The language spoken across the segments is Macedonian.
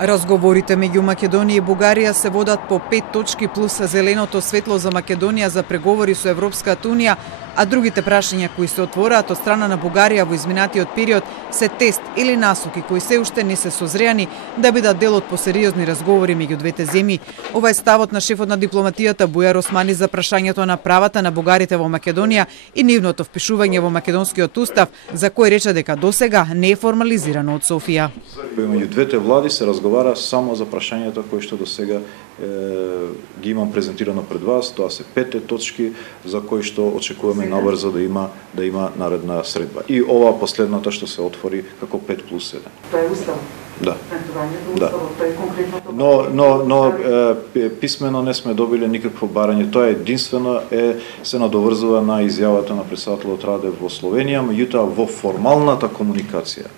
Разговорите меѓу Македонија и Бугарија се водат по 5 точки плюс зеленото светло за Македонија за преговори со Европската унија, а другите прашања кои се отвораат од страна на Бугарија во изминатиот период се тест или насоки кои се уште не се созреани да бидат дел од посериозни разговори меѓу двете земји. Ова е ставот на шефот на дипломатијата Бујар Османи за прашањето на правата на бугарите во Македонија и нивното впишување во македонскиот устав, за кој рече дека досега не е формализирано од Софија. Меѓу двете влади се разговара само за прашањата кои што досега ги имам презентирано пред вас. Тоа се 5 точки за кои што очекуваме набрзо да има наредна средба. И ова последната што се отвори како 5+1. Тоа е устав. Да. Да. Но писмено не сме добиле никакво барање. Тоа единствено се надоврзува на изјавата на претседателот Радев во Словенија, меѓутоа во формалната комуникација.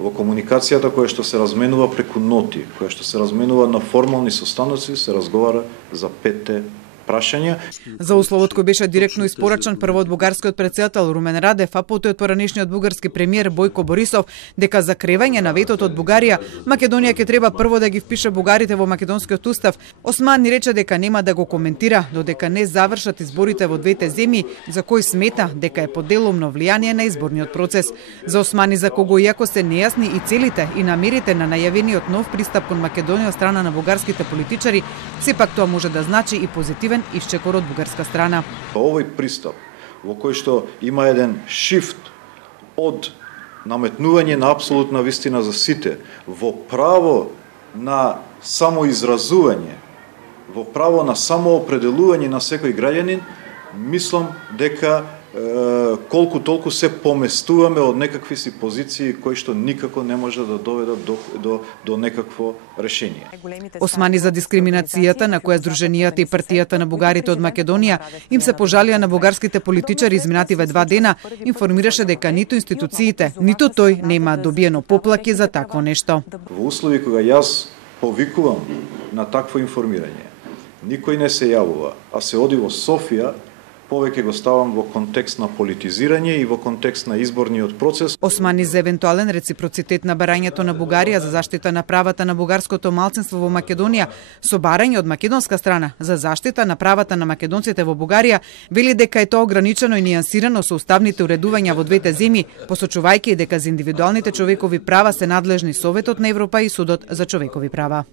Во комуникацијата која што се разменува преку ноти, која што се разменува на формални состаноци, се разговара за 5 прашања. За условот кој беше директно испорачан прво од бугарскиот претседател Румен Радев, а потоа од поранешниот бугарски премиер Бојко Борисов, дека за кревање на ветото од Бугарија, Македонија ќе треба прво да ги впише бугарите во македонскиот устав. Османи рече дека нема да го коментира додека не завршат изборите во двете земји, за кој смета дека е поделумно влијание на изборниот процес. За Османи, за кого иако се нејасни и целите и намерите на најавениот нов пристап кон Македонија од страна на бугарските политичари, сепак тоа може да значи и позитивен исчекор од бугарска страна. Овој пристап во кој што има еден шифт од наметнување на апсолутна вистина за сите во право на самоизразување, во право на самоопределување на секој граѓанин, мислам дека колку толку се поместуваме од некакви си позиции кои што никако не може да доведат до некакво решение. Османи за дискриминацијата на која Сдруженијата и партијата на бугарите од Македонија им се пожалија на бугарските политичари изминативе 2 дена, информираше дека ниту институциите, ниту тој нема добиено поплаќи за такво нешто. Во услови кога јас повикувам на такво информирање, никој не се јавува, а се оди во Софија, повеќе го ставам во контекст на политизирање и во контекст на изборниот процес. Османи за евентуален реципроцитет на барањето на Бугарија за заштита на правата на бугарското малцинство во Македонија со барање од македонска страна за заштита на правата на македонците во Бугарија, вели дека е тоа ограничено и нијансирано со уставните уредувања во двете земји, посочувајќи дека за индивидуалните човекови права се надлежни Советот на Европа и Судот за човекови права.